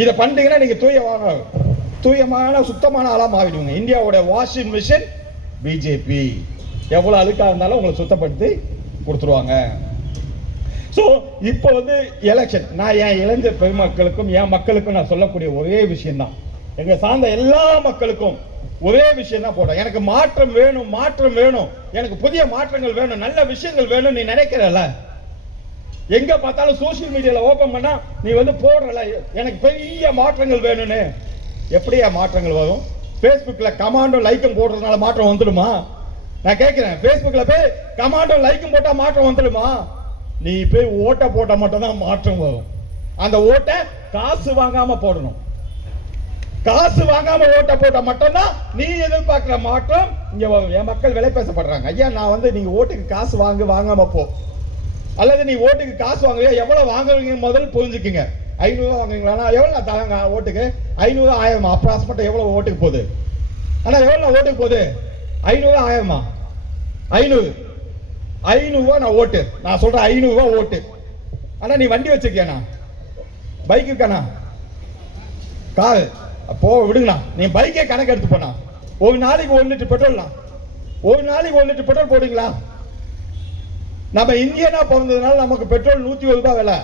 இதை பண்ணிட்டீங்கன்னா நீங்க தூயமான தூயமான சுத்தமான ஆளா மாறிடுவீங்க. இந்தியாவோட வாஷிங் மிஷின் பிஜேபி எவ்வளவு அழுக்கா இருந்தாலும் உங்களை சுத்தப்படுத்தி கொடுத்துருவாங்க. ஸோ இப்போ வந்து எலெக்ஷன் நான் என் இளைஞர் பெருமக்களுக்கும் என் மக்களுக்கும் நான் சொல்லக்கூடிய ஒரே விஷயம்தான். எங்க சார்ந்த எல்லா மக்களுக்கும் ஒரே விஷயம் தான் போட்டோம் எனக்கு மாற்றம் வேணும் மாற்றம் வேணும். எனக்கு புதிய மாற்றங்கள் வேணும் நல்ல விஷயங்கள் வேணும் நீ நினைக்கிறல்ல? எங்க பார்த்தாலும் சோஷியல் மீடியால ஓபன் பண்ணா நீ வந்து போடுறல. எனக்கு பெரிய மாற்றங்கள் வேணும்னு. எப்படியா மாற்றங்கள் வரும்? ஃபேஸ்புக்கில் கமாண்டும் லைக்கும் போடுறதுனால மாற்றம் வந்துடுமா? நான் கேட்கிறேன் ஃபேஸ்புக்கில் போய் கமாண்டும் லைக்கும் போட்டா மாற்றம் வந்துடுமா? நீ போய் ஓட்டை போட்டால் மட்டும் தான் மாற்றம் வரும். அந்த ஓட்டை காசு வாங்காம போடணும். காசு வாங்காம ஓட்ட போட்டா மட்டும்தான் நீ எதிர்பார்க்கிற மாற்றம் இங்க என் மக்கள் விலை பேசப்படுறாங்க. ஐயா நான் வந்து நீங்க ஓட்டுக்கு காசு வாங்க வாங்காம போ. அல்லது நீ ஓட்டுக்கு காசு வாங்குறியா? எவ்வளவு வாங்குறீங்க முதல்ல புரிஞ்சுக்குங்க. ஐநூறுவா வாங்குறீங்களா? எவ்வளவு தராங்க ஓட்டுக்கு? ஐநூறு ஆயிரமா? அப்ராக்சிமேட்டா எவ்வளவு ஓட்டுக்கு போகுது? ஆனா எவ்வளவு ஓட்டுக்கு போகுது? ஐநூறு ஆயிரமா? ஐநூறு. ஐநூறுவா நான் ஓட்டு. நான் சொல்றேன் ஐநூறுவா ஓட்டு. ஆனா நீ வண்டி வச்சிருக்கியாண்ணா பைக் இருக்காண்ணா கார். போ விடுங்கண்ணா. நீ பைக்கே கணக்கு எடுத்து போனா ஒரு நாளைக்கு ஒரு லிட்டர் பெட்ரோல்ண்ணா. ஒரு நாளைக்கு ஒரு லிட்டர் பெட்ரோல் போடுங்களா நம்ம இந்தியனா பிறந்ததுனால நமக்கு பெட்ரோல் நூத்தி ஒரு ரூபாய் விலை.